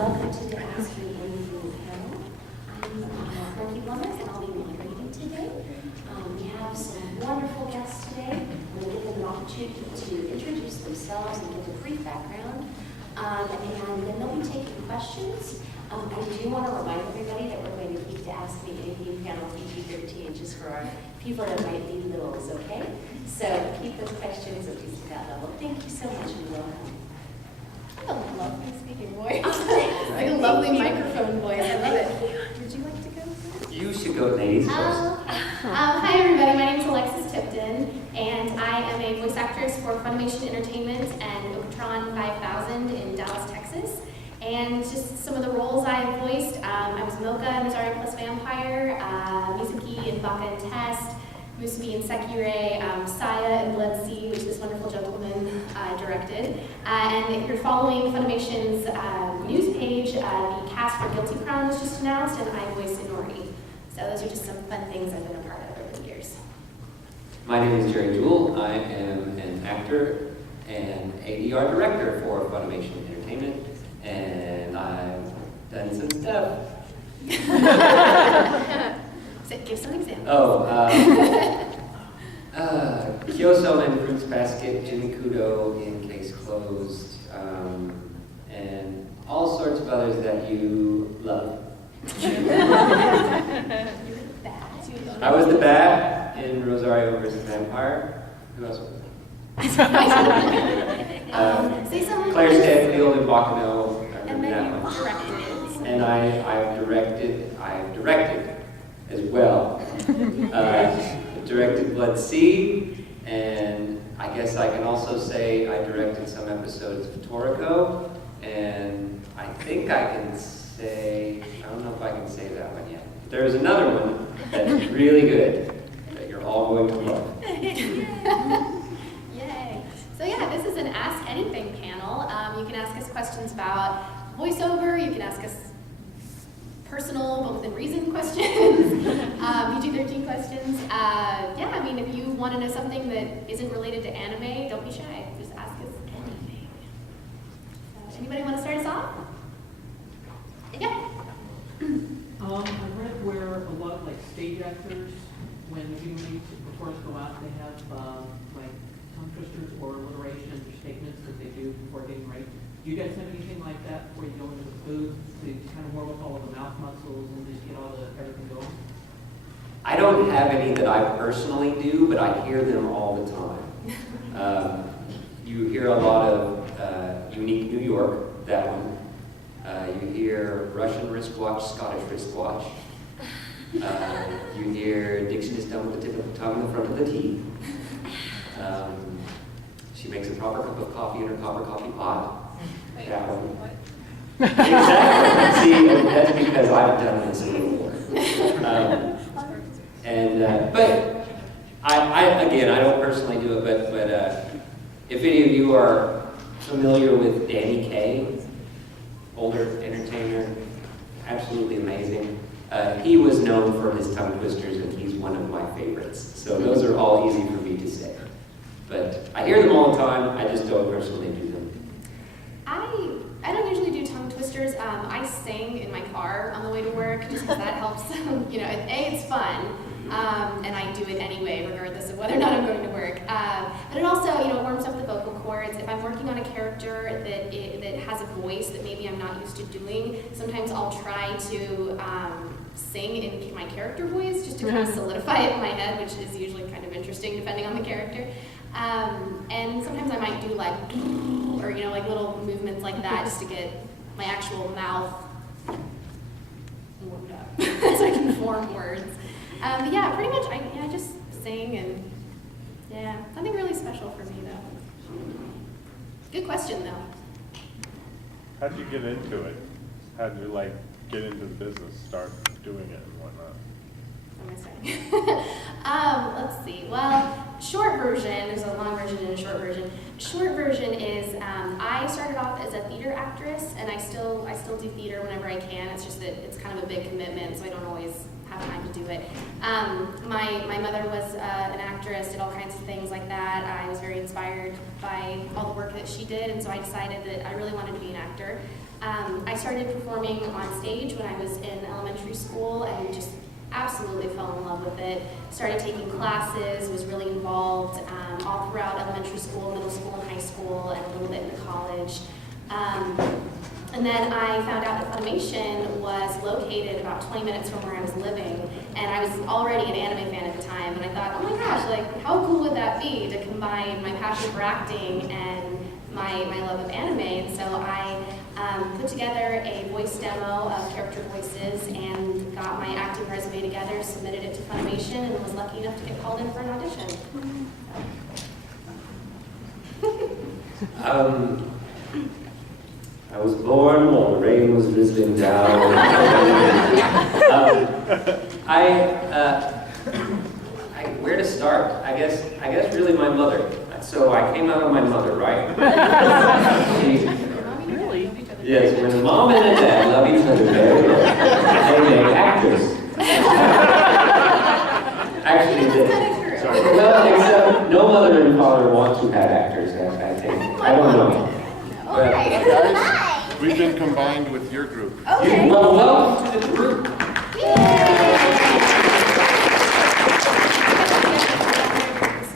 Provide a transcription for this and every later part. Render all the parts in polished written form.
welcome to the Ask Me Anything panel. I'm Frankie Blumers, and I'll be moderating today. We have some wonderful guests today. I'm going to give them an opportunity to introduce themselves and give a brief background. And then they'll be taking questions. I do want to remind everybody that we're going to keep the Ask Me Anything panel PG-13 just for our people that might be littles, okay? So keep those questions at least at that level. Thank you so much and welcome. I love my speaking voice. Like a lovely microphone voice. I love it. Would you like to go first? You should go ladies first. Hi everybody, my name is Alexis Tipton, and I am a voice actress for Funimation Entertainment and Okatron 5000 in Dallas, Texas. And just some of the roles I have voiced, I was Milka in Rosario Plus Vampire, Mizuki in Baka and Test, Musubi and Sekirei, Saya and Blood Sea, which this wonderful gentleman directed. And if you're following Funimation's news page, the cast for Guilty Crown was just announced, and I voiced Inori. So those are just some fun things I've been a part of over the years. My name is Jewell. I am an actor and ADR director for Funimation Entertainment, and I've done some stuff. Give some examples. Kyoso and Fruits Basket, Jimmy Kudo in Case Closed, and all sorts of others that you love. I was the bat in Rosario vs. Vampire. Who else was it? Claire Stanfield in Bacano. And then you directed. And I've directed as well. Directed Blood Sea, and I guess I can also say I directed some episodes of Toriko, and I think I can say, I don't know if I can say that one yet. There's another one that's really good that you're all going to love. Yay. So yeah, this is an Ask Anything panel. You can ask us questions about voiceover, you can ask us personal, but within reason questions, PG-13 questions. Yeah, I mean, if you want to know something that isn't related to anime, don't be shy. Just ask us anything. Anybody want to start us off? Yeah. I read where a lot of like stage actors, when usually before go out, they have like tongue twisters or alliterations or statements that they do before getting ready. Do you guys have anything like that before you go into the booth to kind of warm up all of the mouth muscles and just get all the everything going? I don't have any that I personally do, but I hear them all the time. You hear a lot of Unique New York, that one. You hear Russian wristwatch, Scottish wristwatch. You hear diction is done with the tip of the tongue in the front of the teeth. She makes a proper cup of coffee in her copper coffee pot. That one. Exactly. See, that's because I've done this before. But I don't personally do it, but if any of you are familiar with Danny Kaye, older entertainer, absolutely amazing. He was known for his tongue twisters, and he's one of my favorites. So those are all easy for me to say. But I hear them all the time, I just don't personally do them. I don't usually do tongue twisters. I sing in my car on the way to work just because that helps. It's fun, and I do it anyway, regardless of whether or not I'm going to work. But it also, warms up the vocal cords. If I'm working on a character that has a voice that maybe I'm not used to doing, sometimes I'll try to sing in my character voice just to kind of solidify it in my head, which is usually kind of interesting depending on the character. And sometimes I might do like, or like little movements like that just to get my actual mouth warmed up so I can form words. But yeah, pretty much I just sing, and yeah, nothing really special for me though. Good question though. How'd you get into it? How'd you get into the business, start doing it and whatnot? Let's see. Well, short version, there's a long version and a short version. Short version is I started off as a theater actress, and I still do theater whenever I can. It's just that it's kind of a big commitment, so I don't always have time to do it. My mother was an actress, did all kinds of things like that. I was very inspired by all the work that she did, and so I decided that I really wanted to be an actor. I started performing on stage when I was in elementary school and just absolutely fell in love with it. Started taking classes, was really involved all throughout elementary school, middle school, and high school, and a little bit in college. And then I found out that Funimation was located about 20 minutes from where I was living, and I was already an anime fan at the time, and I thought, oh my gosh, like, how cool would that be to combine my passion for acting and my love of anime? And so I put together a voice demo of character voices and got my acting resume together, submitted it to Funimation, and was lucky enough to get called in for an audition. I was born while the rain was drizzling down. Where to start? I guess really my mother. So I came out on my mother, right? Really? Yes, when mom and dad love each other very well, they make actors. Actually, well, except no mother and father want to have actors, I think. I don't know. Okay. Guys, we've been combined with your group. Okay. Well, welcome to the group.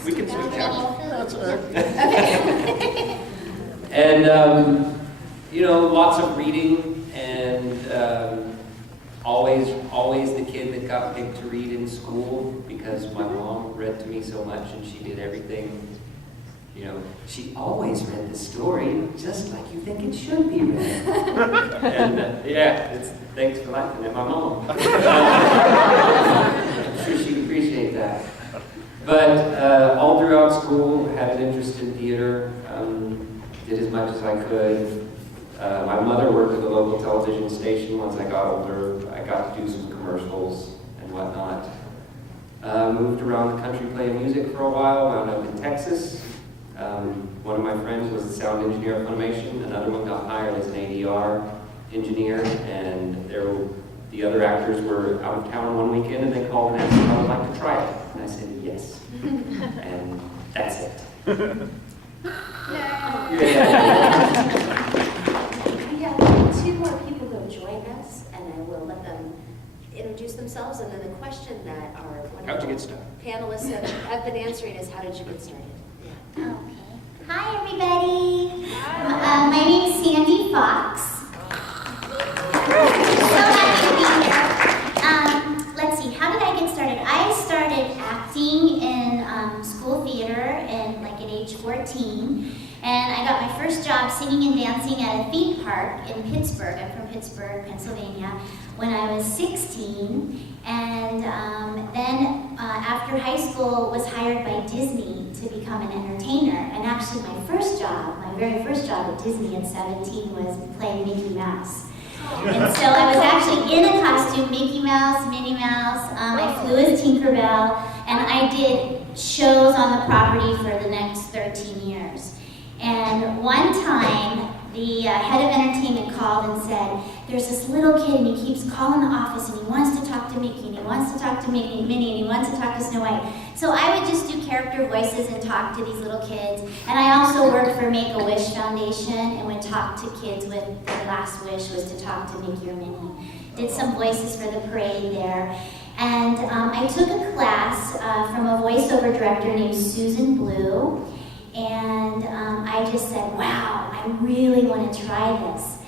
We can switch out. That's it. Okay. And, you know, lots of reading, and always the kid that got picked to read in school because my mom read to me so much and she did everything. You know, she always read the story just like you think it should be read. And yeah, thanks for laughing at my mom. I'm sure she'd appreciate that. But all throughout school, had an interest in theater, did as much as I could. My mother worked at the local television station. Once I got older, I got to do some commercials and whatnot. Moved around the country playing music for a while, wound up in Texas. One of my friends was a sound engineer at Funimation. Another one got hired as an ADR engineer, and the other actors were out of town one weekend, and they called and asked if I would like to try it. And I said yes. And that's it. We have two more people who have joined us, and I will let them introduce themselves, and then the question that our How'd you get started? panelists have been answering is, how did you get started? Okay. Hi, everybody. My name is Sandy Fox. So happy to be here. Let's see, how did I get started? I started acting in school theater at age 14. And I got my first job singing and dancing at a theme park in Pittsburgh. I'm from Pittsburgh, Pennsylvania, when I was 16. And then after high school, was hired by Disney to become an entertainer. And actually my very first job at Disney at 17 was playing Mickey Mouse. And so I was actually in a costume, Mickey Mouse, Minnie Mouse. I flew as Tinkerbell, and I did shows on the property for the next 13 years. And one time, the head of entertainment called and said, there's this little kid and he keeps calling the office and he wants to talk to Mickey and he wants to talk to Minnie and he wants to talk to Snow White. So I would just do character voices and talk to these little kids. And I also worked for Make-A-Wish Foundation and would talk to kids with their last wish was to talk to Mickey or Minnie. Did some voices for the parade there. And I took a class from a voiceover director named Susan Blue. And I just said, wow, I really want to try this.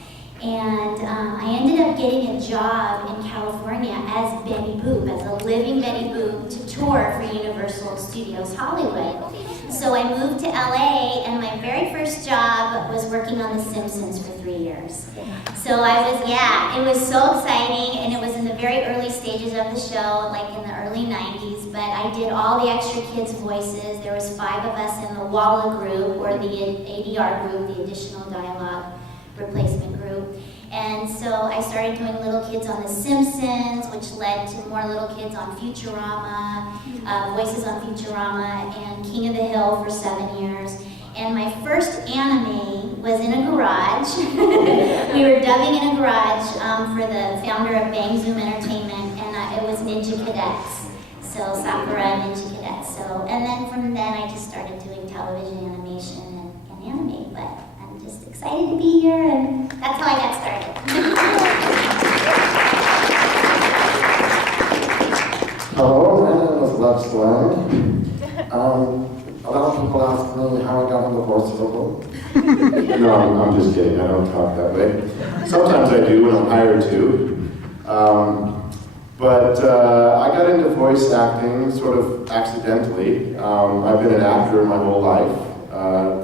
And I ended up getting a job in California as Betty Boop, as a living Betty Boop, to tour for Universal Studios Hollywood. So I moved to LA, and my very first job was working on The Simpsons for 3 years. So it was so exciting, and it was in the very early stages of the show, like in the early 90s, but I did all the extra kids' voices. There was 5 of us in the WALA group, or the ADR group, the Additional Dialogue Replacement group. And so I started doing little kids on The Simpsons, which led to more little kids on Futurama, voices on Futurama, and King of the Hill for 7 years. And my first anime was in a garage. We were dubbing in a garage for the founder of Bang Zoom Entertainment, and it was Ninja Cadets. So Sakura Ninja Cadets. And then from then I just started doing television animation and anime, but I'm just excited excited to be here, and that's how I got started. Hello, my name is Lex Lang. A lot of people ask me how I got into voiceover. No, I'm just kidding. I don't talk that way. Sometimes I do when I'm hired to. But I got into voice acting sort of accidentally. I've been an actor my whole life,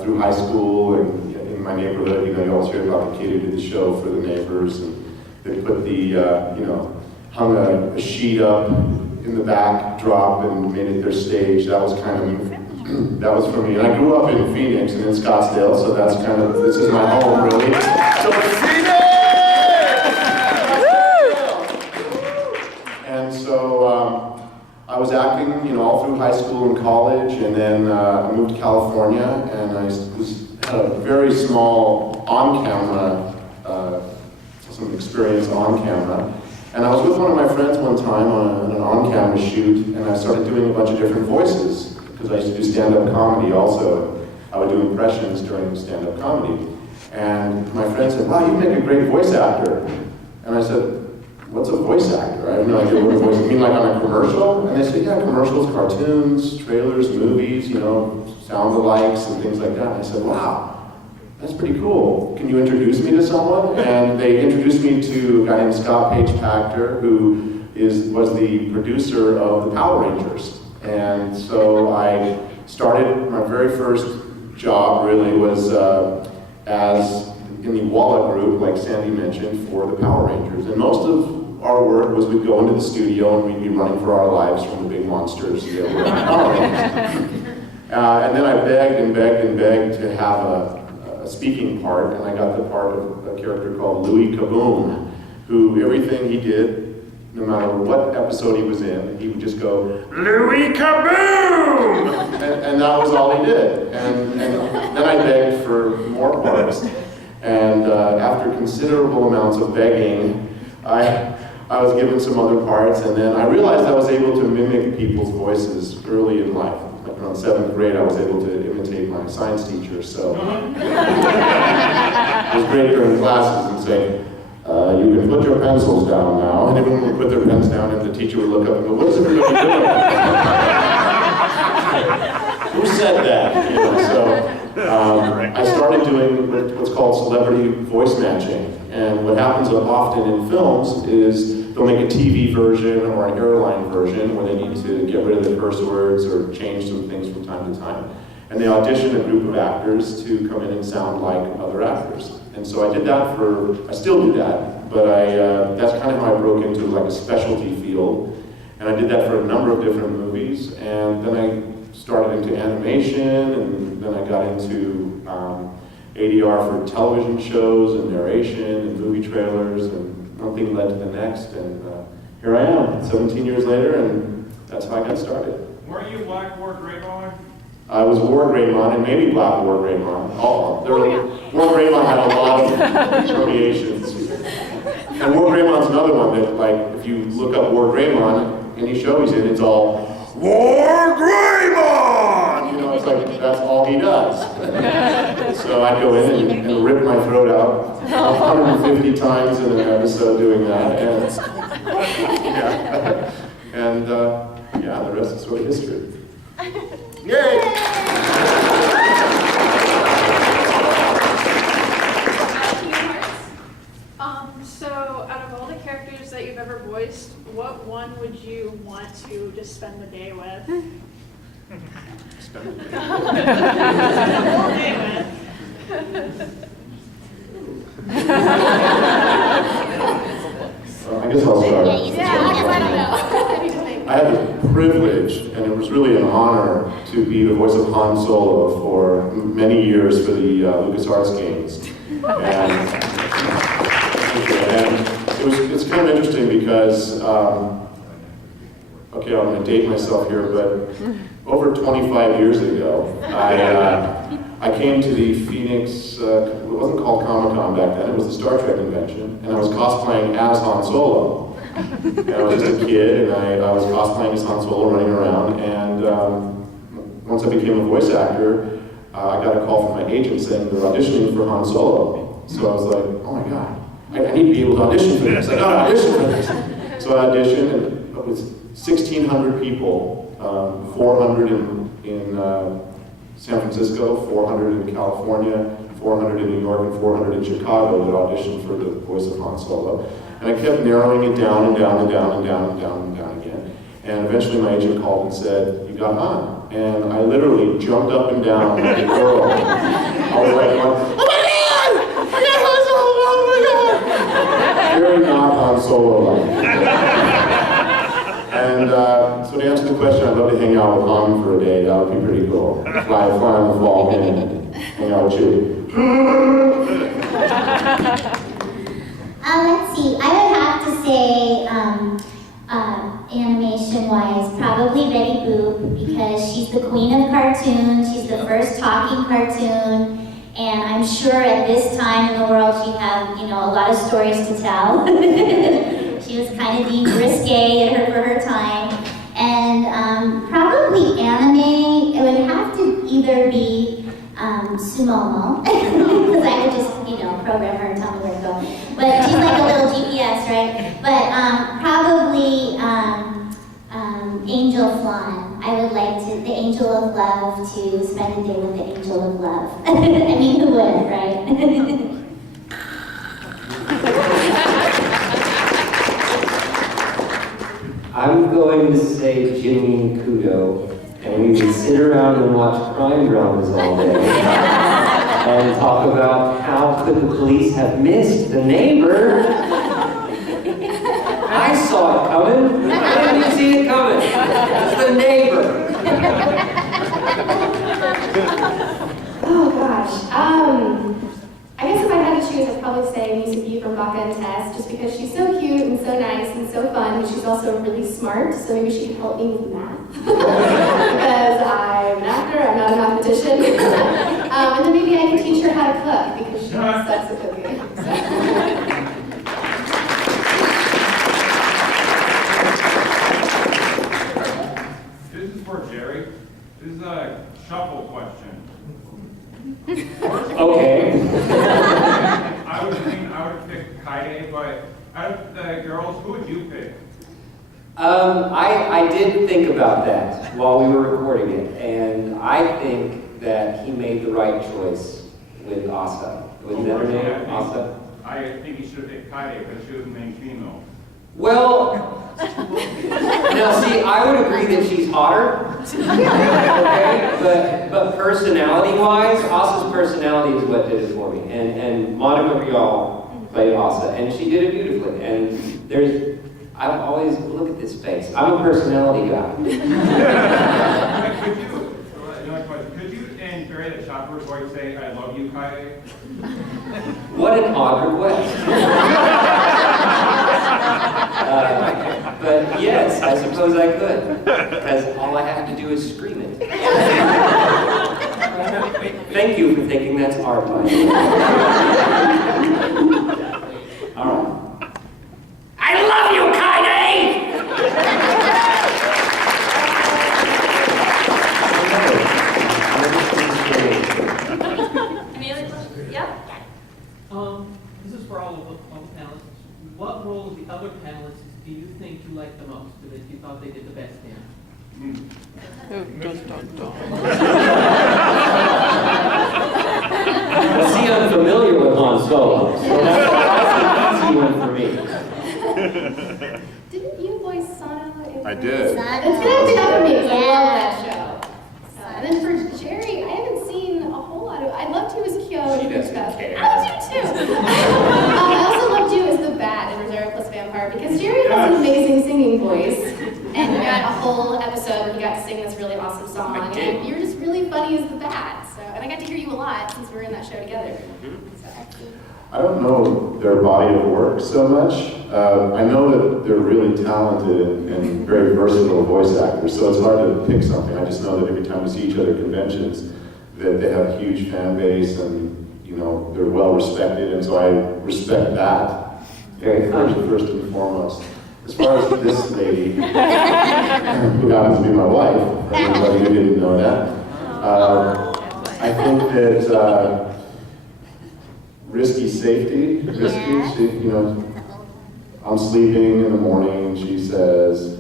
through high school and in my neighborhood. You know, you always hear about the kid who did the show for the neighbors, and they put the, hung a sheet up in the backdrop and made it their stage. That was kind of, that was for me. And I grew up in Phoenix and in Scottsdale, so that's kind of, this is my home, really. So Phoenix! And so I was acting, all through high school and college, and then I moved to California, and I had a very small on-camera, some experience on camera. And I was with one of my friends one time on an on-camera shoot, and I started doing a bunch of different voices, because I used to do stand-up comedy also. I would do impressions during stand-up comedy. And my friend said, wow, you make a great voice actor. And I said, what's a voice actor? I have no idea what a voice, you mean like on a commercial? And they said, yeah, commercials, cartoons, trailers, movies, sound-alikes and things like that. And I said, wow, that's pretty cool. Can you introduce me to someone? And they introduced me to a guy named Scott Page-Pachter, who was the producer of the Power Rangers. And so I started, my very first job really was as in the Walla group, like Sandy mentioned, for the Power Rangers. And most of our work was we'd go into the studio and we'd be running for our lives from the big monsters that were the Power Rangers. And then I begged and begged and begged to have a speaking part, and I got the part of a character called Louis Kaboom, who everything he did, no matter what episode he was in, he would just go, Louis Kaboom! And that was all he did. And then I begged for more parts. And after considerable amounts of begging, I was given some other parts, and then I realized I was able to mimic people's voices early in life. Like around 7th grade, I was able to imitate my science teacher, so it was great during classes and say, you can put your pencils down now, and everyone would put their pens down, and the teacher would look up and go, what is everybody doing? Who said that? So I started doing what's called celebrity voice matching, and what happens often in films is they'll make a TV version or an airline version where they need to get rid of the curse words or change some things from time to time. And they audition a group of actors to come in and sound like other actors. And so I did that I still do that, but that's kind of how I broke into like a specialty field. And I did that for a number of different movies, and then I started into animation, and then I got into ADR for television shows and narration and movie trailers, and one thing led to the next, and here I am, 17 years later, and that's how I got started. Weren't you Black Ward Greymon? I was Ward Greymon, and maybe Black Ward Greymon. Ward Greymon had a lot of variations. And Ward Greymon's another one that, like, if you look up Ward Greymon, any show he's in, it's all, Ward Greymon! It's like, that's all he does. So I'd go in and rip my throat out 150 times in an episode doing that, and the rest is sort of history. Yay! So out of all the characters that you've ever voiced, what one would you want to just spend the day with? Spend the day. The whole day I guess I'll start. I don't know. I had the privilege, and it was really an honor, to be the voice of Han Solo for many years for the LucasArts games. And it's kind of interesting because, okay, I'm going to date myself here, but over 25 years ago, I came to the Phoenix, it wasn't called Comicon back then, it was the Star Trek convention, and I was cosplaying as Han Solo. And I was just a kid, and I was cosplaying as Han Solo running around, and once I became a voice actor, I got a call from my agent saying they're auditioning for Han Solo. So I was like, oh my God, I need to be able to audition for this. I got to audition for this. So I auditioned, and it was 1,600 people, 400 in San Francisco, 400 in California, 400 in New York, and 400 in Chicago that auditioned for the voice of Han Solo. And I kept narrowing it down and down and down and down and down and down again. And eventually my agent called and said, you got Han. And I literally jumped up and down like a girl. I was like, oh my God! I got Han Solo! Oh my God! Very not Han Solo-like. And so to answer the question, I'd love to hang out with Han for a day. That would be pretty cool. Fly on the fall and hang out with you. Let's see, I would have to say, animation-wise, probably Betty Boop, because she's the queen of cartoons, she's the first talking cartoon, and I'm sure at this time in the world she'd have, a lot of stories to tell. She was kind of deemed risque for her time. And probably anime, it would have to either be Sumomo, because I would just, program her and tell me where to go. But she's like a little GPS, right? But probably Angel Flan. I would like the Angel of Love, to spend a day with the Angel of Love. I mean, who wouldn't, right? I'm going to say Jimmy Kudo, and we would sit around and watch crime dramas all day and talk about how could the police have missed the neighbor. I saw it coming. I didn't see it coming. It's the neighbor. Oh gosh. I guess if I had to choose, I'd probably say Misaki from Baka and Tess, just because she's so cute and so nice and so fun, but she's also really smart, so maybe she could help me with math. Because I'm an actor, I'm not a mathematician. And then maybe I can teach her how to cook, because she sucks at cooking. This is for Jerry. This is a shuffle question. Okay. I would pick Kaide, but out of the girls, who would you pick? I did think about that while we were recording it, and I think that he made the right choice with Asa. Was that her name? Asa? I think he should have picked Kaide because she was the main female. Well, now see, I would agree that she's hotter, okay? But personality-wise, Asa's personality is what did it for me. And Monica Rial played Asa, and she did it beautifully. And I always look at this face. I'm a personality guy. Could you, in Barry the Shopper's voice, say, I love you, Kaide? What an odd request. But yes, I suppose I could, because all I have to do is scream it. Thank you for thinking that's art, by the way. All right. I love you, Kaide! Any other questions? Yeah? This is for all of the panelists. What role of the other panelists do you think you liked the most, or that you thought they did the best in? Well, see, I'm familiar with Han Solo, so that's an easy one for me. Didn't you voice Sana? I did. It's gonna have to come for me, because I love that show. And then for Jerry, I haven't seen a whole lot of. I loved you as Kyo. She doesn't care. I loved you too. I also loved you as the Bat in Reserve Plus Vampire, because Jerry has an amazing singing voice, and we got a whole episode where he got to sing this really awesome song, I did. and you're just really funny as the Bat. So, and I got to hear you a lot since we were in that show together. So. I don't know their body of work so much. I know that they're really talented and very versatile voice actors, so it's hard to pick something. I just know that every time we see each other at conventions, that they have a huge fan base and they're well respected, and so I respect that Very funny. first and foremost. As far as this lady, who happens to be my wife, for anybody who didn't know that, I think that risky safety, risky, Yeah. she, you know, I'm sleeping in the morning, she says,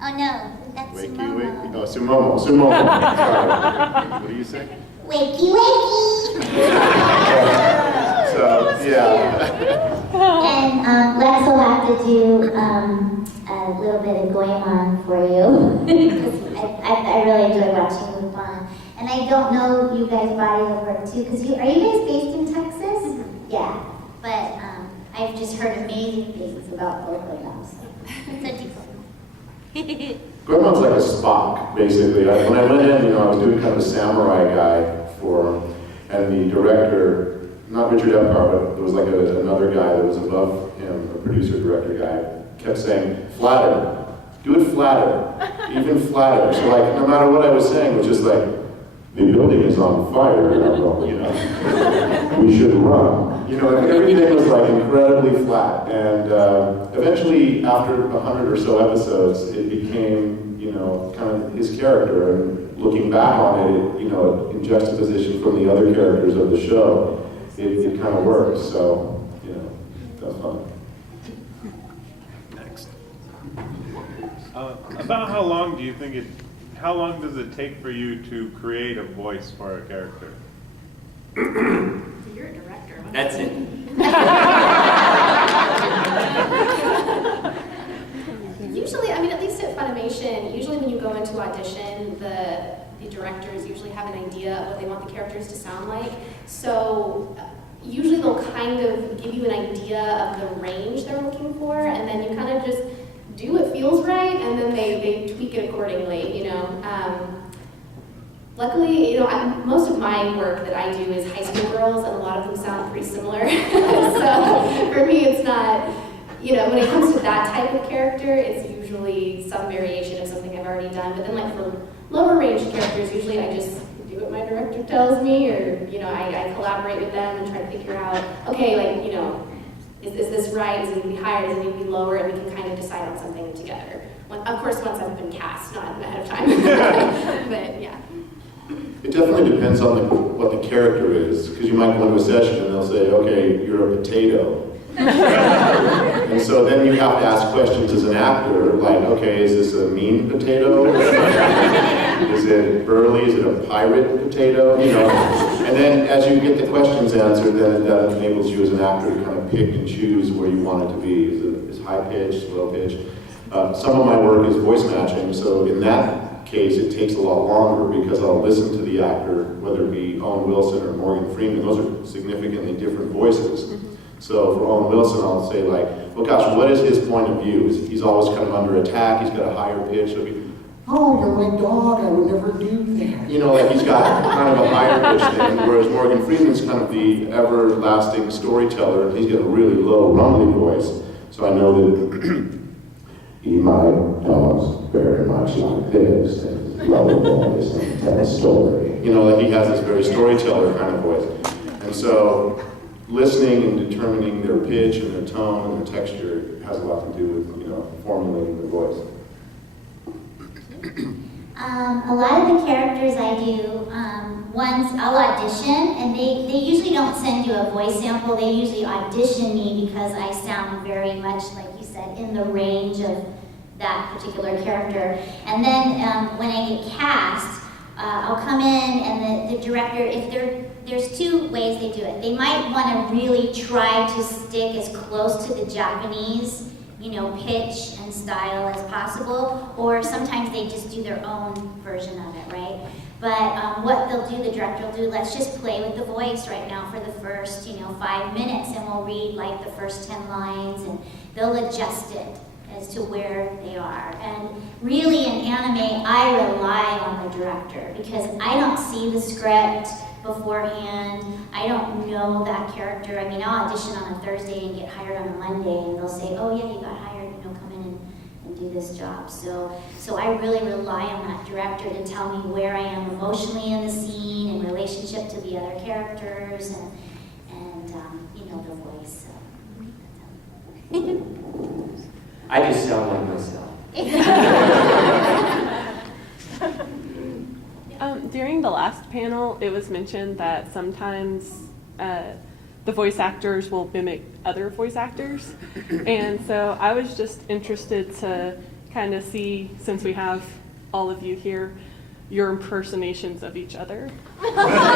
Oh no, that's wakey, Momo. wakey, oh, Sumomo, Sumomo, sorry. What do you say? Wakey, wakey. So, yeah. And Lex will have to do a little bit of Goemon for you. Because I really enjoy watching Lupin. And I don't know you guys' body of work too, because are you guys based in Texas? Yeah. But I've just heard amazing things about both of them. So. Goemon's like a Spock, basically. When I went in, you know, I was doing kind of a samurai guy for him, and the director, not Richard Epcar, but there was like another guy that was above him, a producer-director guy, kept saying, flatter, do it flatter, even flatter. So like, no matter what I was saying, it was just like, the building is on fire, you know, we should run. You know, everything was like incredibly flat. And eventually, after 100 or so episodes, it became, you know, kind of his character. And looking back on it, you know, in juxtaposition from the other characters of the show, it kind of worked. So, you know, that was fun. Next. About how long do you think how long does it take for you to create a voice for a character? You're a director. That's it. Usually, I mean, at least at Funimation, usually when you go into audition, the directors usually have an idea of what they want the characters to sound like. So usually they'll kind of give you an idea of the range they're looking for, and then you kind of just do what feels right, and then they tweak it accordingly, you know. Luckily, you know, most of my work that I do is high school girls, and a lot of them sound pretty similar. So for me, it's not, you know, when it comes to that type of character, it's usually some variation of something I've already done. But then, like for lower range characters, usually I just do what my director tells me, or you know, I collaborate with them and try to figure out, okay, like, you know, is this right? Is it going to be higher? Does it need to be lower? And we can kind of decide on something together. Of course, once I've been cast, not ahead of time. But yeah. It definitely depends on what the character is, because you might go into a session and they'll say, okay, you're a potato. And so then you have to ask questions as an actor, like, okay, is this a mean potato? Is it burly? Is it a pirate potato? You know. And then as you get the questions answered, then that enables you as an actor to kind of pick and choose where you want it to be. Is it high pitch, low pitch? Some of my work is voice matching, so in that case, it takes a lot longer because I'll listen to the actor, whether it be Owen Wilson or Morgan Freeman. Those are significantly different voices. So for Owen Wilson, I'll say like, well, gosh, what is his point of view? He's always kind of under attack. He's got a higher pitch. So oh, you're my dog. I would never do that. You know, like he's got kind of a higher pitch thing. Whereas Morgan Freeman's kind of the everlasting storyteller, and he's got a really low, rumbly voice. So I know that my dog's very much like this, and love a voice and tell a story. You know, like he has this very storyteller kind of voice. And so listening and determining their pitch and their tone and their texture has a lot to do with, you know, formulating the voice. A lot of the characters I do, ones I'll audition, and they usually don't send you a voice sample. They usually audition me because I sound very much, like you said, in the range of that particular character. And then when I get cast, I'll come in, and the director, if there's two ways they do it. They might want to really try to stick as close to the Japanese, you know, pitch and style as possible, or sometimes they just do their own version of it, right? But what they'll do, the director will do, let's just play with the voice right now for the first, 5 minutes, and we'll read like the first 10 lines, and they'll adjust it as to where they are. And really in anime, I rely on the director because I don't see the script beforehand. I don't know that character. I mean, I'll audition on a Thursday and get hired on a Monday, and they'll say, oh yeah, you got hired, come in and do this job. So I really rely on that director to tell me where I am emotionally in the scene in relationship to the other characters and the voice. So. I just sound like myself. during the last panel, it was mentioned that sometimes the voice actors will mimic other voice actors. And so I was just interested to kind of see, since we have all of you here, your impersonations of each other. That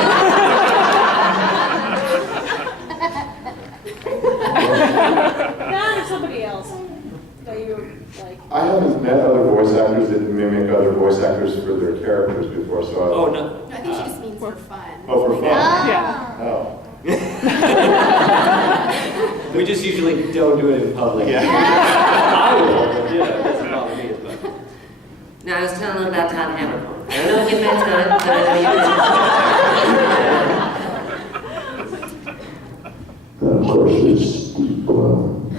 or somebody else that you like. I haven't met other voice actors that mimic other voice actors for their characters before, so. Oh, no. No, I think she just means for fun. Oh, for fun? Yeah. Oh. We just usually don't do it in public. Yeah. I will, but yeah, it doesn't bother me as much. No, I was telling them about Todd Hammercorn. I don't know if you met Todd, but I know you Of course, it's below.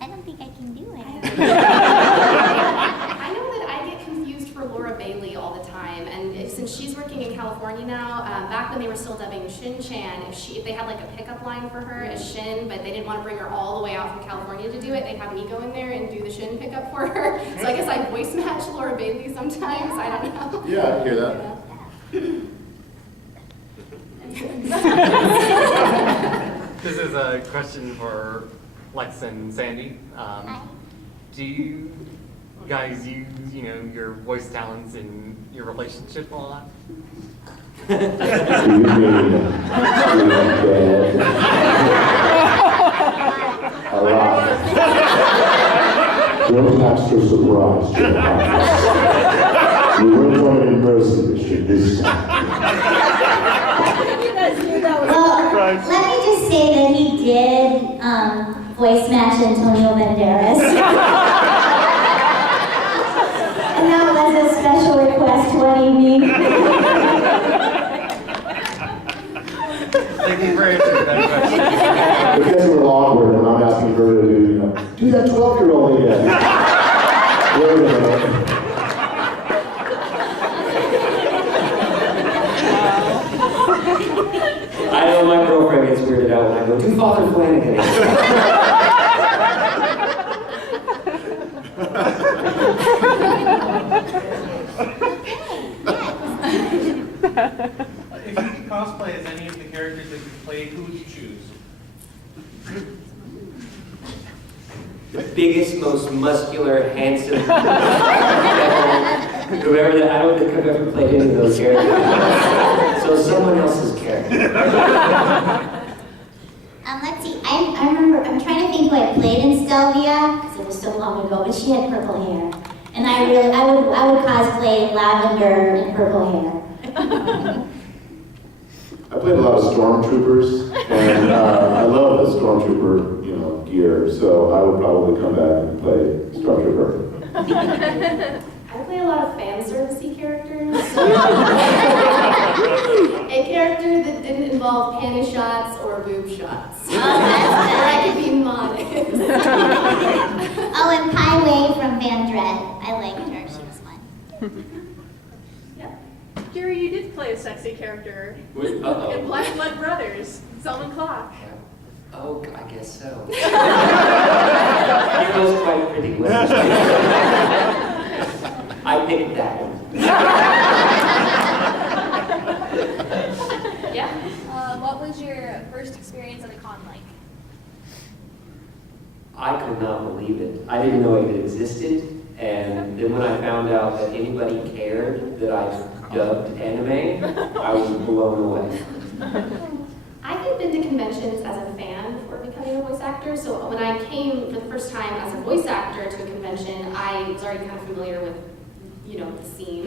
I don't think I can do it. I know that I get confused for Laura Bailey all the time, and since she's working in California now, back when they were still dubbing Shin Chan, if they had like a pickup line for her as Shin, but they didn't want to bring her all the way out from California to do it, they'd have me go in there and do the Shin pickup for her. So I guess I voice match Laura Bailey sometimes. I don't know. Yeah, I hear that. This is a question for Lex and Sandy. Do you guys use, your voice talents in your relationship a lot? Do you mean a lot? Don't act so surprised, you weren't going to impersonation this time. Well, let me just say that he did voice match Antonio Banderas. And that was a special request. What do you mean? Thank you for answering that question. It gets a little awkward when I'm asking her to do that 12-year-old again. Wait a minute. I know my girlfriend gets weirded out when I go, do Father Flanagan. If you could cosplay as any of the characters that you played, who would you choose? The biggest, most muscular, handsome, whoever that, I don't think I've ever played any of those characters. So someone else's character. Let's see. I remember. I'm trying to think who I played in Stelvia because it was so long ago. But she had purple hair, and I would cosplay lavender and purple hair. I played a lot of stormtroopers, and I love the stormtrooper, gear. So I would probably come back and play stormtrooper. I play a lot of fan servicey characters. A character that didn't involve panty shots or boob shots. Or I could be modest. Oh, and Pai Wei from Van Dread. I liked her. She was fun. Jerry, you did play a sexy character Uh-oh. in Black Blood Brothers, Selman Clark. Oh, I guess so. He was quite pretty, wasn't he? I picked that one. Yeah. What was your first experience at a con like? I could not believe it. I didn't know it existed, and then when I found out that anybody cared that I dubbed anime, I was blown away. I had been to conventions as a fan before becoming a voice actor, so when I came for the first time as a voice actor to a convention, I was already kind of familiar with, the scene.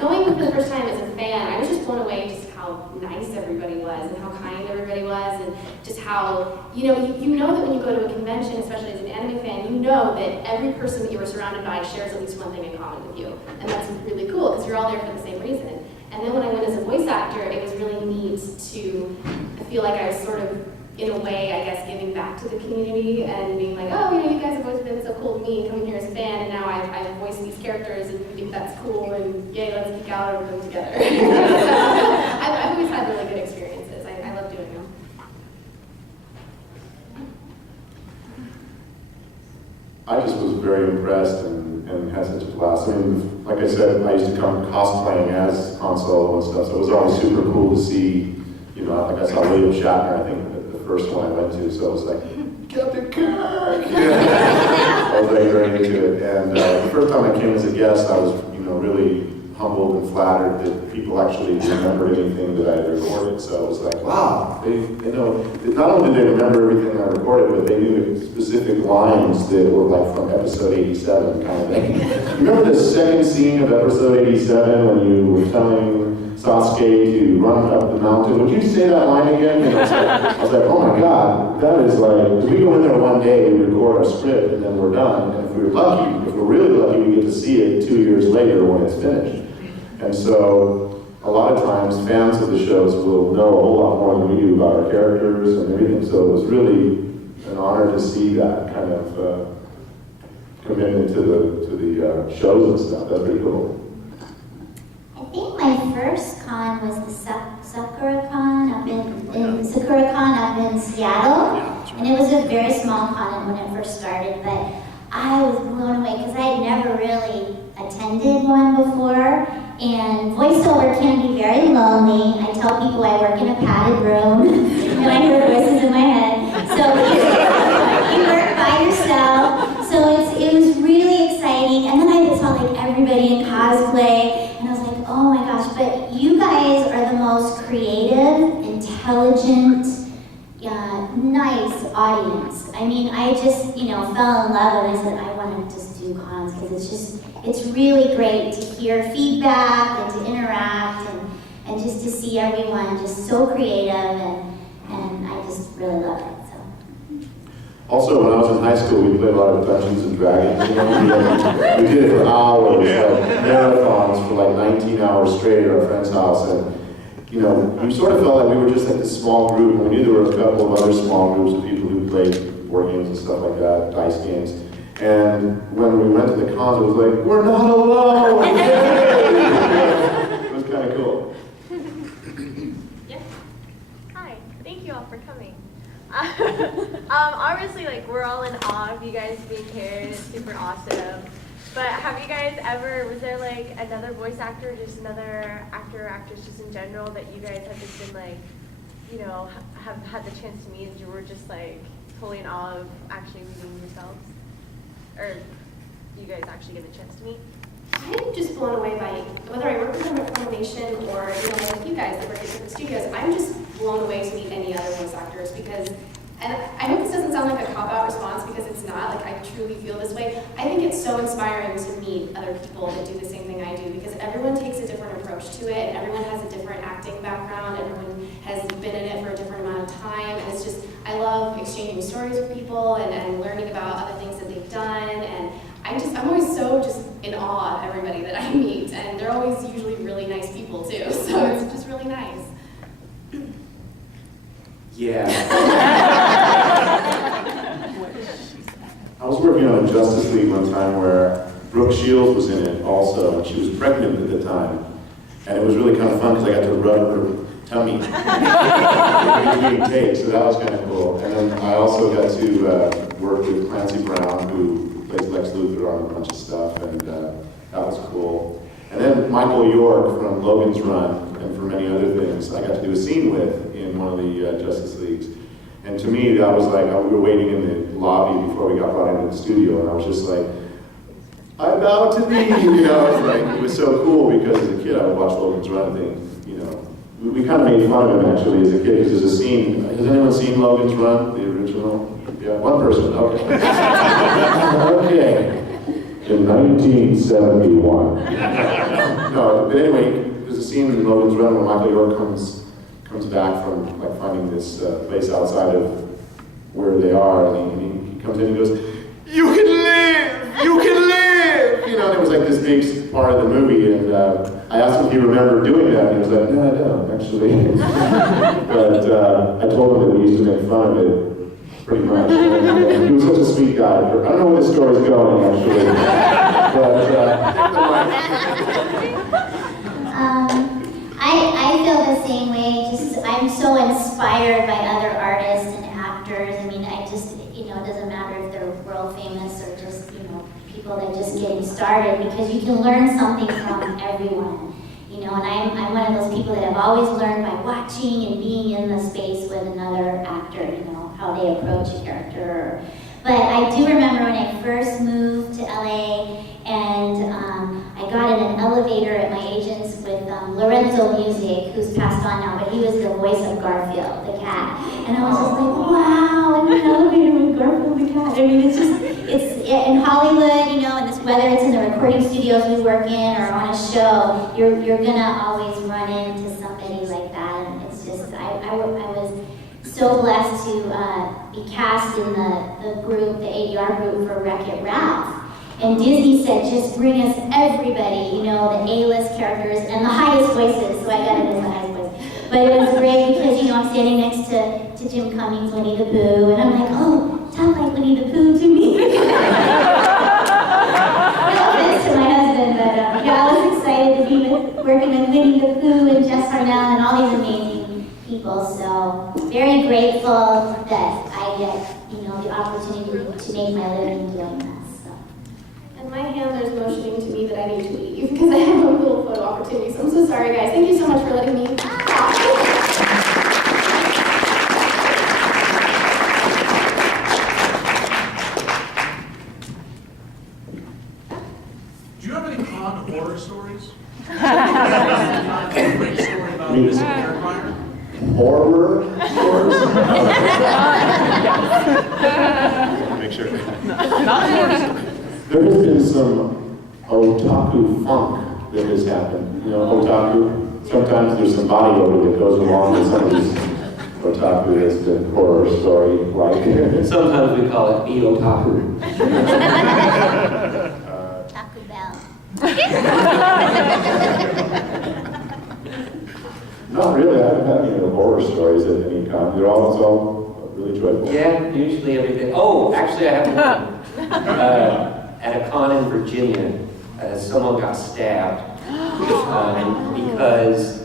Going for the first time as a fan, I was just blown away just how nice everybody was and how kind everybody was, and just how, you know that when you go to a convention, especially as an anime fan, you know that every person that you are surrounded by shares at least one thing in common with you, and that's really cool because you're all there for the same reason. And then when I went as a voice actor, it was really neat to feel like I was sort of, in a way, I guess, giving back to the community and being like, oh, you guys have always been so cool to me, coming here as a fan, and now I've voiced these characters, and you think that's cool, and yay, let's geek out over them together. I've always had really good experiences. I love doing them. I just was very impressed and and had such a blast. I mean, like I said, I used to come cosplaying as Han Solo and stuff, so it was always super cool to see, you know, like I saw William Shatner, I think, the first one I went to, so it was like, Captain Kirk! I was like very into it, and the first time I came as a guest, I was, you know, really humbled and flattered that people actually remembered anything that I had recorded, so it was like, wow, they know, not only did they remember everything I recorded, but they knew specific lines that were like from episode 87 kind of thing. Remember the second scene of episode 87 when you were telling Sasuke to run up the mountain? Would you say that line again? And I was like, oh my God, that is like, we go in there one day, we record our script, and then we're done. And if we're lucky, if we're really lucky, we get to see it 2 years later when it's finished. And so, a lot of times, fans of the shows will know a whole lot more than we do about our characters and everything. So it was really an honor to see that kind of commitment to the shows and stuff. That's pretty cool. I think my first con was the SakuraCon up in Seattle, and it was a very small con when it first started, but I was blown away because I had never really attended one before, and voiceover can be very lonely. I tell people I work in a padded room, and I hear voices in my head, so you work by yourself, so it was really exciting, and then I saw like everybody in cosplay, and I was like, oh my gosh, but you guys are the most creative, intelligent, nice audience. I mean, I just, you know, fell in love and I said, I want to just do cons because it's really great to hear feedback and to interact and just to see everyone just so creative and I just really love it. So. Also, when I was in high school, we played a lot of Dungeons and Dragons. You know? We did it for hours, like marathons for like 19 hours straight at our friend's house. And you know, we sort of felt like we were just like this small group, and we knew there were a couple of other small groups of people who played board games and stuff like that, dice games. And when we went to the cons, it was like, we're not alone! It was kind of cool. Yeah. Hi, thank you all for coming. Obviously, like, we're all in awe of you guys being here, and it's super awesome. But have you guys ever, was there like another voice actor, just another actor or actress just in general that you guys have just been like, you know, have had the chance to meet and you were just like totally in awe of actually meeting yourselves? Or you guys actually get a chance to meet? I'm just blown away by, whether I work with them at Funimation or, you know, like you guys that work at different studios, I'm just blown away to meet any other voice actors because, and I know this doesn't sound like a cop-out response because it's not, like I truly feel this way. I think it's so inspiring to meet other people that do the same thing I do because everyone takes a different approach to it and everyone has a different acting background, everyone has been in it for a different amount of time, and it's just, I love exchanging stories with people and learning about other things that they've done, and I'm always so just in awe of everybody that I meet, and they're always usually really nice people too, so it's just really nice. Yeah. I was working on Justice League one time where Brooke Shields was in it also, and she was pregnant at the time. And it was really kind of fun because I got to rub her tummy between takes, so that was kind of cool. And then I also got to work with Clancy Brown, who plays Lex Luthor on a bunch of stuff, and that was cool. And then Michael York from Logan's Run, and for many other things, I got to do a scene with in one of the Justice Leagues. And to me, that was like, we were waiting in the lobby before we got brought into the studio, and I was just like, I bow to thee, you know. It was so cool because as a kid, I would watch Logan's Run thing, you know. We kind of made fun of him actually as a kid because there's a scene. Has anyone seen Logan's Run, the original? Yeah, one person. Okay. Okay. In 1971. No, but anyway, there's a scene in Logan's Run where Michael York comes back from like finding this place outside of where they are, and he comes in and goes, "You can live! You can live!" You know, and it was like this big part of the movie, and I asked him if he remembered doing that, and he was like, "No, I don't, actually." But I told him that we used to make fun of it, pretty much. And, he was such a sweet guy. I don't know where the story's going, actually. I feel the same way. Just I'm so inspired by other artists and actors. I mean, I just, you know, it doesn't matter if they're world famous or just, you know, people people that are just getting started, because you can learn something from everyone. You know, and I'm one of those people that have always learned by watching and being in the space with another actor, you know, how they approach a character. But I do remember when I first moved to LA, and I got in an elevator at my agent's with Lorenzo Music, who's passed on now, but he was the voice of Garfield, the cat. And I was just like, wow, I'm in an elevator with Garfield the cat. I mean, it's in Hollywood, you know, and whether it's in the recording studios we work in or on a show, you're gonna always run into somebody like that. And it's just, I was so blessed to be cast in the group, the ADR group for Wreck-It Ralph. And Disney said, just bring us everybody, you know, the A-list characters and the highest voices, so I got it as the highest voice. But it was great because, you know, I'm standing next to Jim Cummings, Winnie the Pooh, and I'm like, oh, talk like Winnie the Pooh to me. No offense to my husband, but yeah, I was excited to be working with Winnie the Pooh and Jess Harnell and all these amazing people. So very grateful that I get, you know, the opportunity to make my living doing this. And my handler's motioning to me that I need to leave because I have a little photo opportunity. So I'm so sorry, guys. Thank you so much for letting me talk. Do you have any con horror stories? A great story about a missing vampire? Horror stories? Make sure. Not horror. There has been some otaku funk that has happened. You know, otaku, sometimes there's some body odor that goes along with some of these otaku as the horror story like. Sometimes we call it be-otaku. Taco Bell. Not really, I haven't had any horror stories at any con. It's all really joyful. Yeah, usually everything. Oh, actually I have one. At a con in Virginia, someone got stabbed because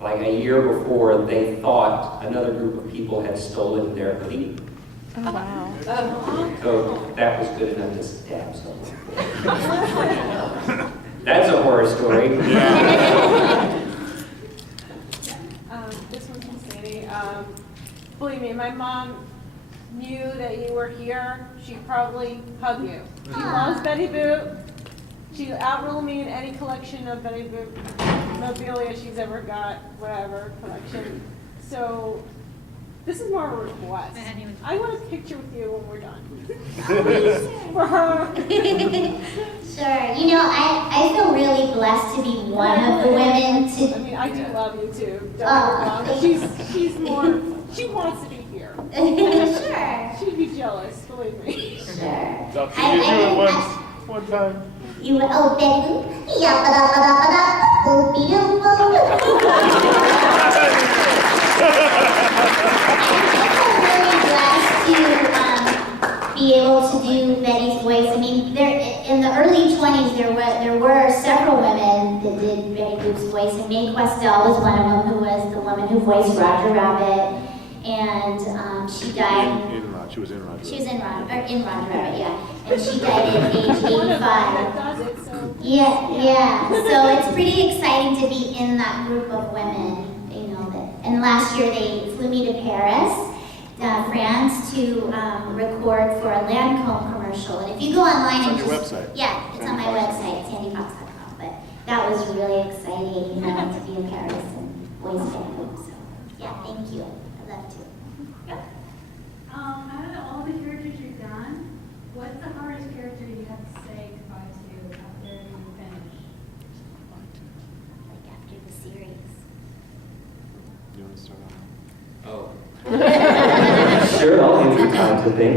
like a year before they thought another group of people had stolen their hoodie. Oh, wow. So that was good enough to stab someone. That's a horror story. This one's from Sandy. Believe me, my mom knew that you were here, she'd probably hug you. She loves Betty Boop. She outruled me in any collection of Betty Boop memorabilia she's ever got, whatever collection. So this is more of a request. I want a picture with you when we're done. For her. Sure. You know, I feel really blessed to be one of the women to. I mean, I do love you too. Don't get me wrong, but she's more. She wants to be here. Sure. She'd be jealous, believe me. Sure. So can you do it one time? You were Betty. Yeah, I'm really blessed to be able to do Betty's voice. I mean, in the early 20s, there were several women that did Betty Boop's voice, and Mae Questel was one of them, who was the woman who voiced Roger Rabbit, and she died. She was in Roger. She was in Roger Rabbit, yeah, and she died at age 85. Yeah. So it's pretty exciting to be in that group of women, you know. And last year they flew me to Paris, France, to record for a Lancome commercial. And if you go online It's on and your just website. yeah, it's on my website, sandyfox.com. But that was really exciting, you know, to be in Paris and voice Lancome. So yeah, thank you. I love to. Out of all the characters you've done, what's the hardest character you have to say goodbye to after you finish? Like after the series. You want to start Oh. Sure, I'll give you time to think.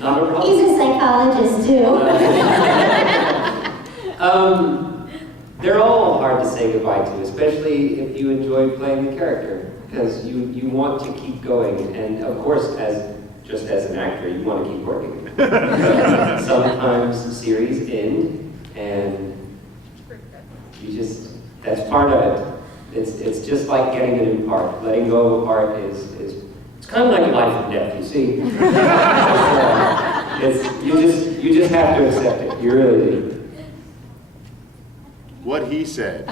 Not a problem. He's a psychologist too. They're all hard to say goodbye to, especially if you enjoy playing the character, because you want to keep going, and of course, just as an actor, you want to keep working. Sometimes series end, and that's part of it. It's just like getting a new part. Letting go of a part it's kind of like life and death, you see. You just have to accept it. You really do. What he said.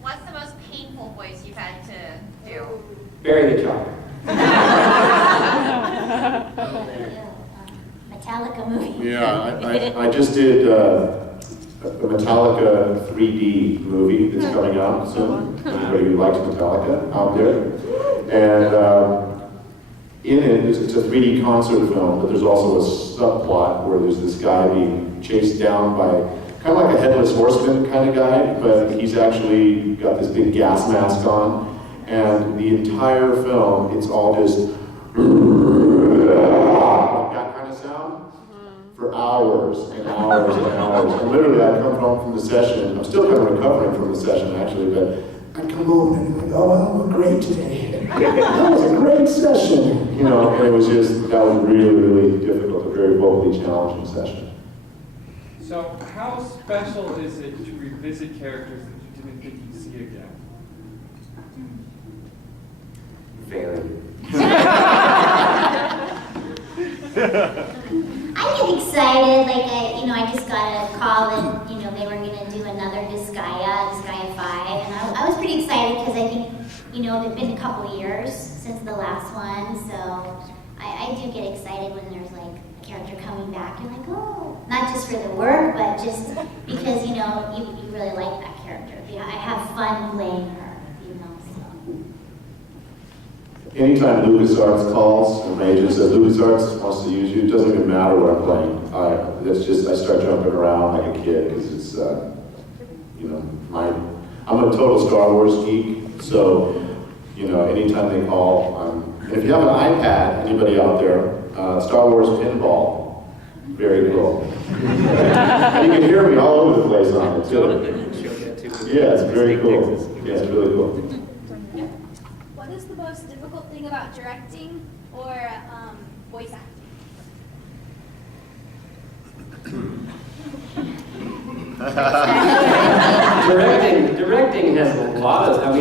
What's the most painful voice you've had to do? Bury the child. Metallica movie. Yeah, I just did a Metallica 3D movie that's coming out soon. Anybody who likes Metallica out there. And in it, it's a 3D concert film, but there's also a subplot where there's this guy being chased down by kind of like a headless horseman kind of guy, but he's actually got this big gas mask on. And the entire film, it's all just like that kind of sound for hours and hours and hours. And literally, I'd come home from the session. I'm still kind of recovering from the session, actually, but I'd come home and I'd be like, oh, that was great today. That was a great session. You know, and it was just, that was really, really difficult, a very vocally challenging session. So how special is it to revisit characters that you didn't think you'd see again? Very. I get excited, like I just got a call that, they were gonna do another Disgaea 5, and I was pretty excited because I think, it's been a couple years since the last one, so I do get excited when there's like a character coming back. You're like, oh, not just for the work, but just because, you really like that character. Yeah, I have fun playing her, so. Anytime LucasArts calls and Ray just says LucasArts wants to use you, it doesn't even matter what I'm playing. I start jumping around like a kid because it's, I'm a total Star Wars geek. So, anytime they call, and if you have an iPad, anybody out there, Star Wars Pinball, very cool. And you can hear me all over the place on it too. Yeah, it's very cool. Yeah, it's really cool. What is the most difficult thing about directing or voice acting? Directing has a lot of,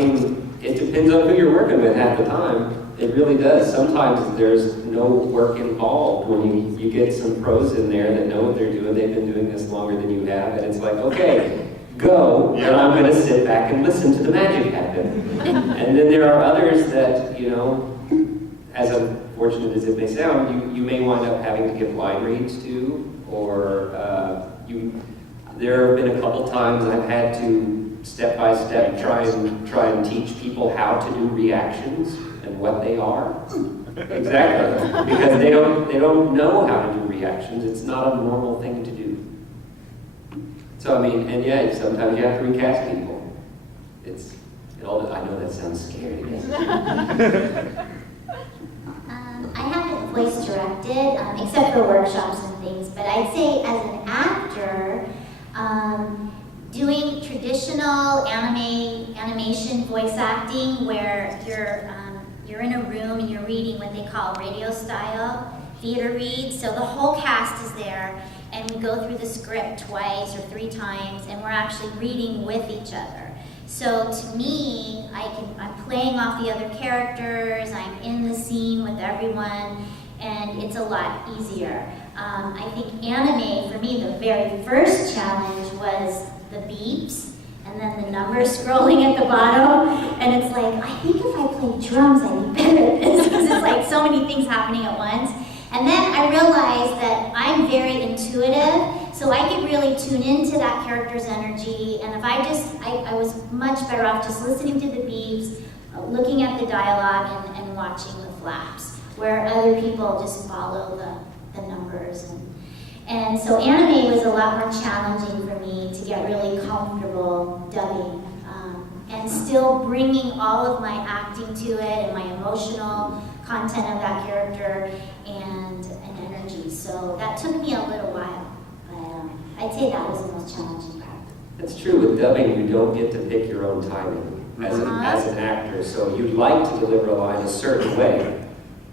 it depends on who you're working with half the time. It really does. Sometimes there's no work involved when you get some pros in there that know what they're doing. They've been doing this longer than you have, and it's like, okay, go, and I'm going to sit back and listen to the magic happen. And then there are others that, as unfortunate as it may sound, you may wind up having to give line reads to, or there have been a couple times I've had to step by step try and teach people how to do reactions and what they are. Exactly, because they don't know how to do reactions. It's not a normal thing to do. So and yeah, sometimes you have to recast people. I know that sounds scary. I haven't voice directed, except for workshops and things, but I'd say as an actor, doing traditional animation voice acting where you're in a room and you're reading what they call radio style theater reads. So the whole cast is there and we go through the script twice or 3 times and we're actually reading with each other. So to me, I'm playing off the other characters, I'm in the scene with everyone, and it's a lot easier. I think anime, for me, the very first challenge was the beeps, and then the numbers scrolling at the bottom, and it's like, I think if I played drums, I'd be better at this, because it's like so many things happening at once. And then I realized that I'm very intuitive, so I could really tune into that character's energy, and if I was much better off just listening to the beeps, looking at the dialogue, and watching the flaps, where other people just follow the numbers. And so anime was a lot more challenging for me to get really comfortable dubbing, and still bringing all of my acting to it and my emotional content of that character and energy. So that took me a little while, but I'd say that was the most challenging part. That's true. With dubbing, you don't get to pick your own timing as an actor. So you'd like to deliver a line a certain way.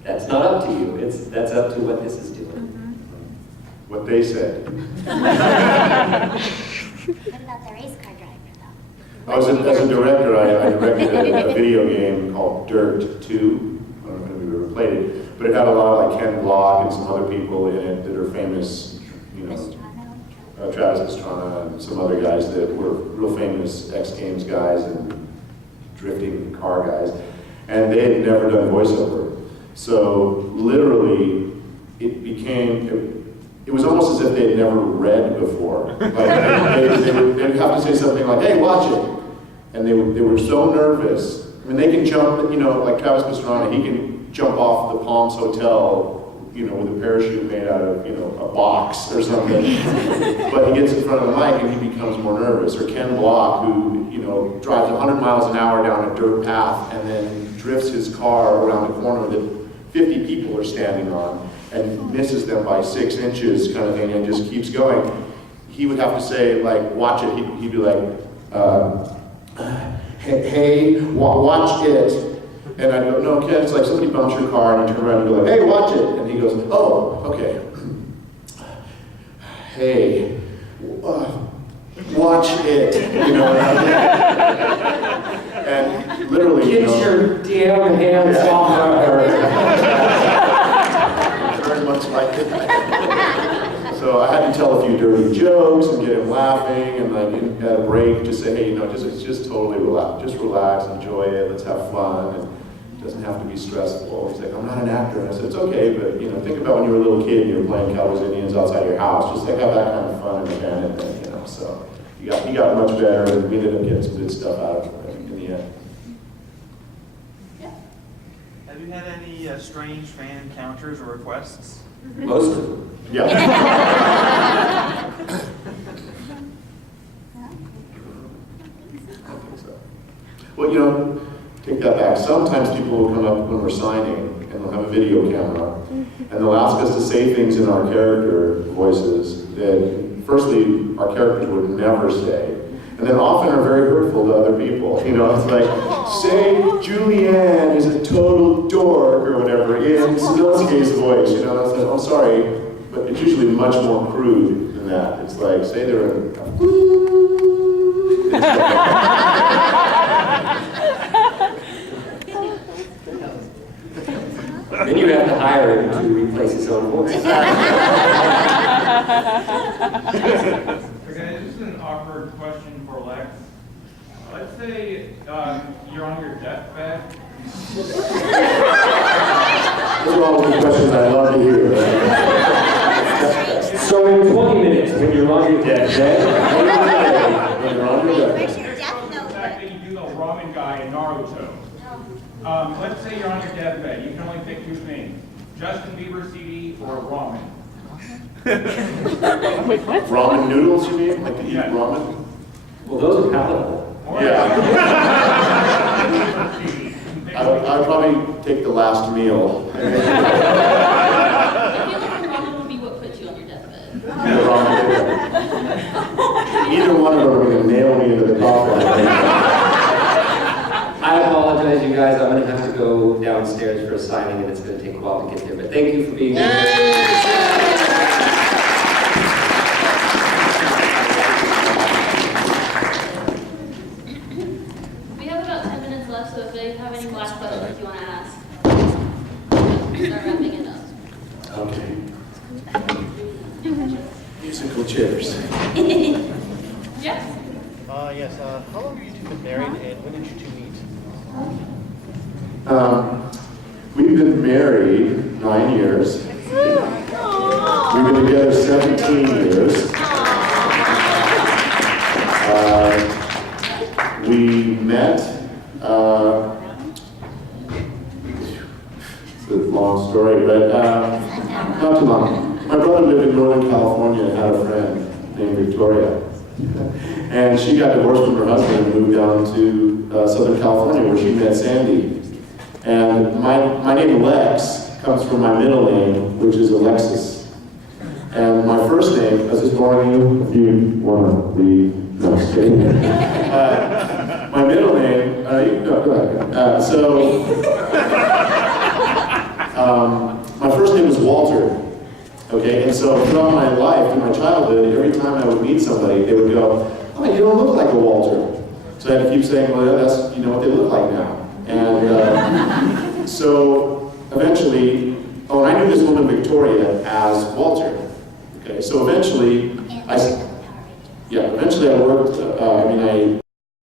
That's not up to you. That's up to what this is doing. What they said. What about the race car driver, though? As a director, I directed a video game called Dirt 2. I don't know if anybody ever played it, but it had a lot of like Ken Block and some other people in it that are famous, you know, Travis Pastrana and some other guys that were real famous X Games guys and drifting car guys, and they had never done voiceover. So literally, it was almost as if they had never read before. Like they'd have to say something like, "Hey, watch it," and they were so nervous. I mean, they can jump, you know, like Travis Pastrana, he can jump off the Palms Hotel, you know, with a parachute made out of, you know, a box or something. But he gets in front of the mic and he becomes more nervous. Or Ken Block, who, you know, drives 100 miles an hour down a dirt path and then drifts his car around a corner that 50 people are standing on and misses them by 6 inches kind of thing and just keeps going. He would have to say, like, watch it. He'd be like, hey, watch it. And I go, no, Ken, it's like somebody bumps your car and you turn around and go like, hey, watch it. And he goes, oh, okay. Hey, watch it. You know, and literally, Get your damn hands off of her. Very much like that. So I had to tell a few dirty jokes and get him laughing, and like at a break, just say, hey, you know, just totally relax, just relax, enjoy it, let's have fun, and it doesn't have to be stressful. He's like, I'm not an actor, and I said, it's okay, but you know, think about when you were a little kid and you were playing Cowboys Indians outside your house, just like have that kind of fun and abandon thing, you know. So he got much better, and we ended up getting some good stuff out of it in the end. Have you had any strange fan encounters or requests? Most of them. Yeah. Well, you know, take that back. Sometimes people will come up when we're signing and they'll have a video camera and they'll ask us to say things in our character voices that, firstly, our characters would never say, and then often are very hurtful to other people. You know, it's like, say Julianne is a total dork or whatever in Sibylsky's voice. You know, and I was like, oh, sorry, but it's usually much more crude than that. It's like, say they're in Then you have to hire him to replace his own voice. Okay, this is an awkward question for Lex. Let's say you're on your deathbed. Those are all the questions I love to hear. So in 20 minutes, when you're on your deathbed, when you're on your deathbed. The fact that you do the ramen guy in Naruto. Let's say you're on your deathbed. You can only pick 2 things: Justin Bieber CD or ramen. Wait, what? Ramen noodles, you mean? Like to eat ramen? Well, those are palatable. Yeah. I'd probably take the last meal. I feel like ramen would be what puts you on your deathbed. Either one of them are going to nail me into the coffin. I apologize, you guys. I'm going to have to go downstairs for a signing, and it's going to take a while to get there. But thank you for being here. We have about 10 minutes left, so if they have any last questions you want to ask, start wrapping it up. Okay. Musical chairs. Yes? Yes. How long have you two been married, and when did you two meet? We've been married 9 years. We've been together 17 years. We met, it's a long story, but not too long. My brother lived in Northern California and had a friend named Victoria. And she got divorced from her husband and moved down to Southern California where she met Sandy. And my name Lex comes from my middle name, which is Alexis. And my first name, is this boring you? If you want to leave, no, just kidding. My middle name, no, go ahead. My first name was Walter. Okay, and so throughout my life, in my childhood, every time I would meet somebody, they would go, oh, you don't look like a Walter. So I had to keep saying, well, yeah, that's, you know, what they look like now. And so eventually, oh, and I knew this woman, Victoria, as Walter. Okay, so eventually, eventually I worked,